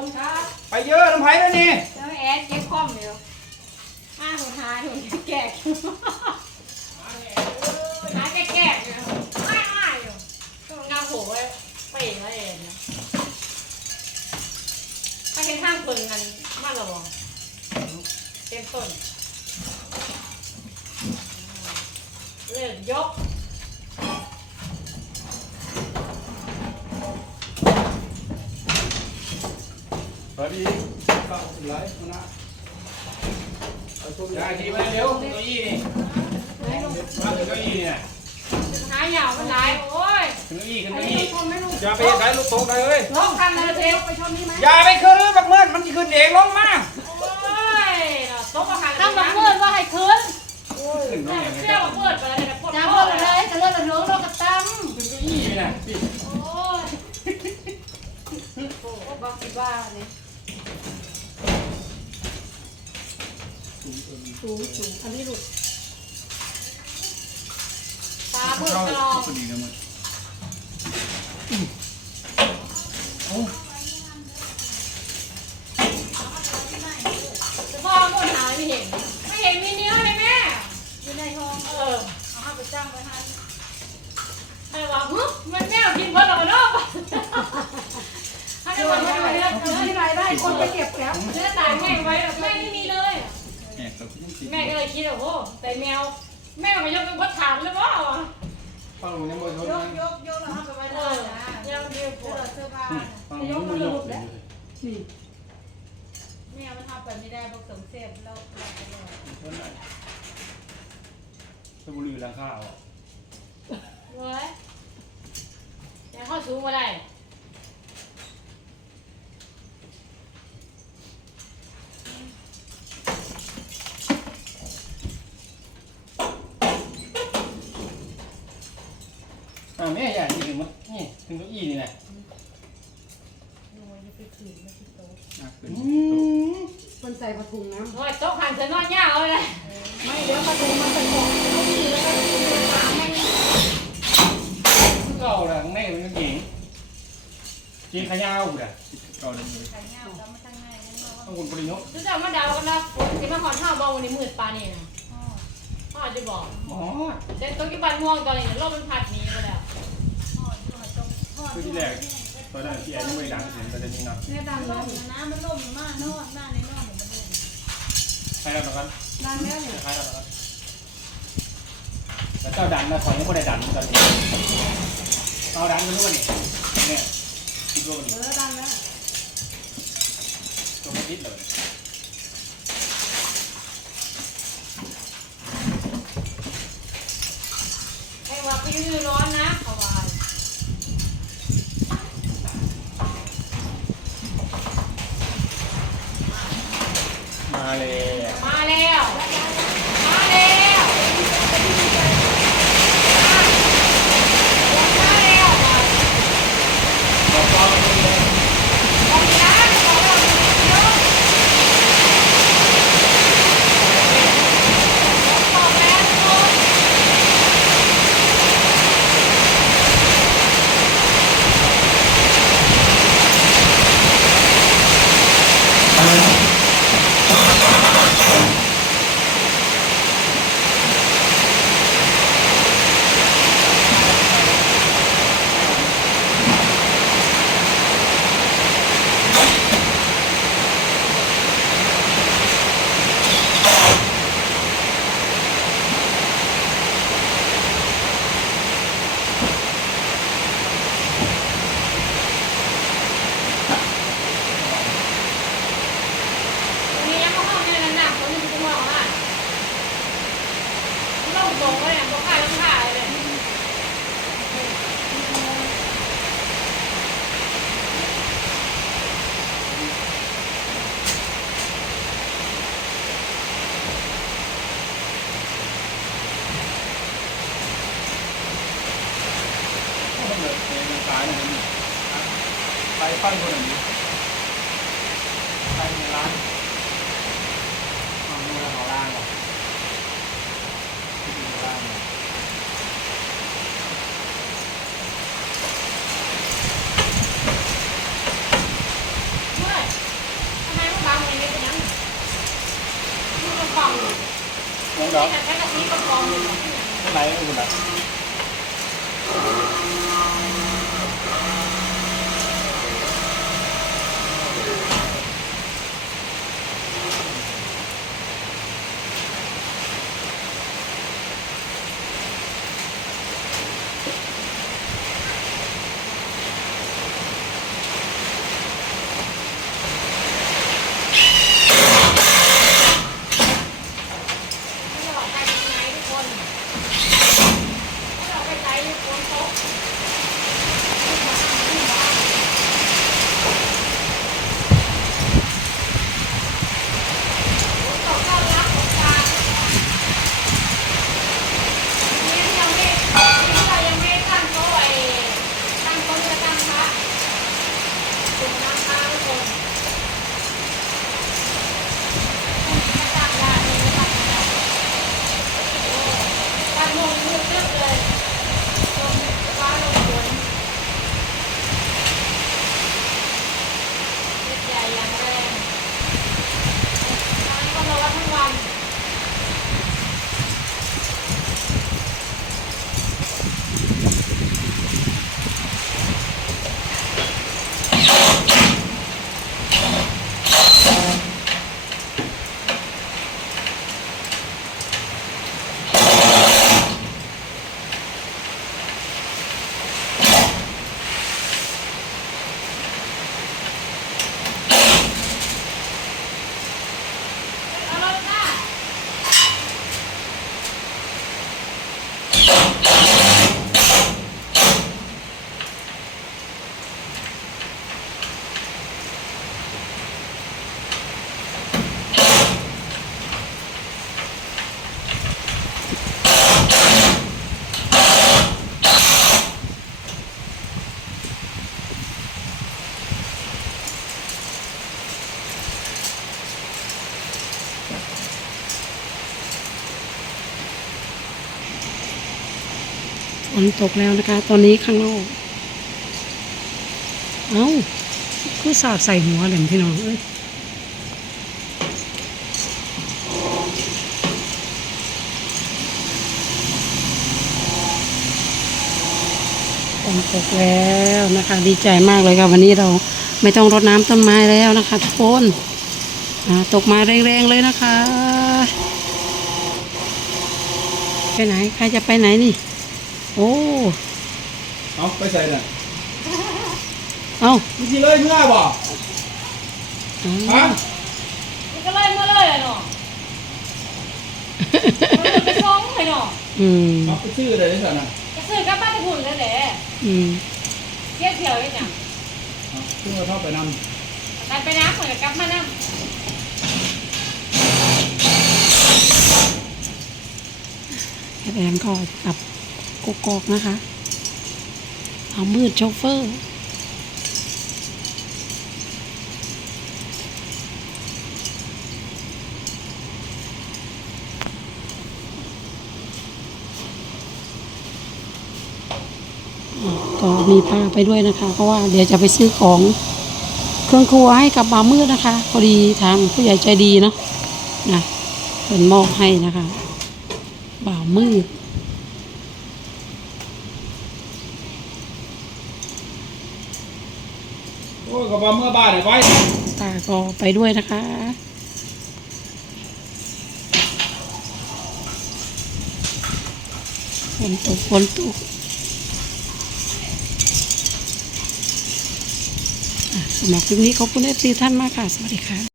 ผมครับไปเยอะลำไผ่แล้วนี่แล้วแอดเก็บคอมอยู่ห้าหุ่นหาหุ่นแก่อยู่หาแก่แก่อยู่ไม่ไม่อยู่ต้องงาโผล่ไว้ไปเองไว้เองนะถ้าเห็นห้างคนกันมาระวังเต็มต้นเลิกยก สวัสดีก็ถึงไรมานะเอาชมยายทีมาเร็ วเก้าอี้นี่มาถึงเก้าอี้นี่นะหาเหยาวมันหลายโอ้ยถึงเก้าอี้ถึงอันเก้านี้อี้ชมไม่อย่าไปใช้ลูกโต๊ะเลยเว้ยลงคันเลยเทลไปชมนี่ไหมอย่าไปขึ้นบักเมินมันจะขึ้นเองลงมาโอ้ยโต๊ะอาหารตั้งแบบเมื่อว่าให้คืนขึ้นน้องอย่างเที่ยวเมื่อไปเลยนะปวดจ้าคพ่ออเลเลยยจะเลื่อนเลื่อนเรากระตั้มถึงเก้าอี้นี่นะพี่โอ้ยโอ้บักสิบ้าเลย สูงสูงอันนี้หลุดตาเบิกกลองพอดีนะมันจะพ่อหมดหายไม่เห็น ไม่เห็นมีเนื้อเลยแม่อยู่ในห้องเออเอาห้าไปจ้างไว้ให้ใครว่าฮึมันแมวกินเพิ่นออกมาเนาะให้ได้เดี๋ยวว่าเดี๋ยวเนื้อเดี๋ยวที่รายได้คนไปเก็บแล้วเนื้อตายแม่ไว้แม่ไม่มี พี่ยังติดแม่ก็เลยคิดว่าโอ้แต่แมวแม่ก็ยกเป็นคนถามเลยว่าฟังหนูยังบ่ทนยนะกยกยกแล้วเอาไปไว้เอได้อนะเดี๋ยวเดี๋ยวปเสื้วอดเสื้อผ้าฟังหนูยังบ่ยกเลยนี่แม่มันทำไปไม่ได้เพราะสมเสพเราเราไปเลยคนไหนสบุรีราคาอะเว้ยยังเข้าสูงมาได้ แม่ใหญ่ที่ถึงมั้ยนี่ถึงเก้าอี้นี่แหละหนูจะไปขืนมาที่โต๊ะมันใส่ผ้าถุงน้โอ้ยโต๊ะหันเธอนอนยาวเลยำไม่เดี๋ยวผ้าถุงมันเป็นของเขาดีแล้วก็ถามให้เก่าละข้างในมันก็เก่งกินขยาวกูด่ะเก่าเลยขายเงาแล้วมาทั้งในทั้งนอกต้องคุณปริโนทุกอย่างมาเดากันนะฝนสิมาหอนห้าบอลวันนี้มืดปานนี่นะพ่อพ่อจะบอกอ๋อเด็กตัวกี่บันม่วงตอนนี้ลมมันพัดหนีไปแล้ว พ่ออยู่หาตรงพ่อ คือที่แรกตอนนั้นที่แอนยังไม่ดังถึงประเด็นนี้เนาะแม่ดังมันแล้ล่วมนะมันล่มมากนอกหน้าในนอกเนี่ยมันล่มใครรับประกันดังแล้วเนี่ยใครรับประกันแต่เจ้าดันนะขอยังไม่ได้ดันตอนนี้เอาดันกันด้วยนี่เนี่ยคิดว่ามันเออดังแล้วตัวไม่คิดเลยไอ้ว่าพี่ยืนร้อนนะเขาว่า มาเลย มาแล้วมาแล้วมาแล้ว บอกว่า บอกนะบอกแล้วเดี๋ยวบอกแล้วทุกคน วันนี้ยังมาห้องเนี่ยหนักๆคนหนึงจะมองอะลง ตรงเลยเนี่ยบอกขายต้องขายเลยต้องเลยในซ้ายนี่ไปปั้นคนอย่างนี้ไปในร้านเอาเงินเอาล่างก่อนล่าง เมื่อย ยังดอกใช้กะทิประกอบอยู่ไหนอุ่นอะ นตกแล้วนะคะ ตอนนี้ข้างนอก เอ้าคือสาดใส่หัวเลยพี่น้องเอ้ยฝนตกแล้วนะคะ ดีใจมากเลยค่ะวันนี้เราไม่ต้องรดน้ำต้นไม้แล้วนะคะทุกคนตกมาแรงๆเลยนะคะ ไปไหนใครจะไปไหนนี่ โอ้ เอาไปใส่น่ะเอ้าวิธีเลยเมื่อบ่ฮะมันก็เลยมาเลยอะเนาะมันไปฟ้องเลยเนาะอืมเอาไปชื่ออะไรนี่สันน่ะจะซื้อกลับบ้านไปหุ่นเลยแหละอืมเที่ยวเที่ยวเลยจ้ะเอาชื่อมาเท่าไปนไปไปน้ำเหมือนกับกลับมาน้แอดแอนก็กลับ กกอกนะคะเอามืดโชเฟอร์ก็มีป้าไปด้วยนะคะ เพราะว่าเดี๋ยวจะไปซื้อของเครื่องครัวให้กับบ่าวมืดนะคะ พอดีทางผู้ใหญ่ใจดีเนาะนะเป็นมอบให้นะคะ บ่าวมืดำโอ้ย กับว่าเมื่อบ้านเนี่ยไว้ตาก็ไปด้วยนะคะฝนตกฝนตกอ่สำหรับคลิปนี้ขอบคุณเอฟซีท่านมากค่ะ สวัสดีค่ะ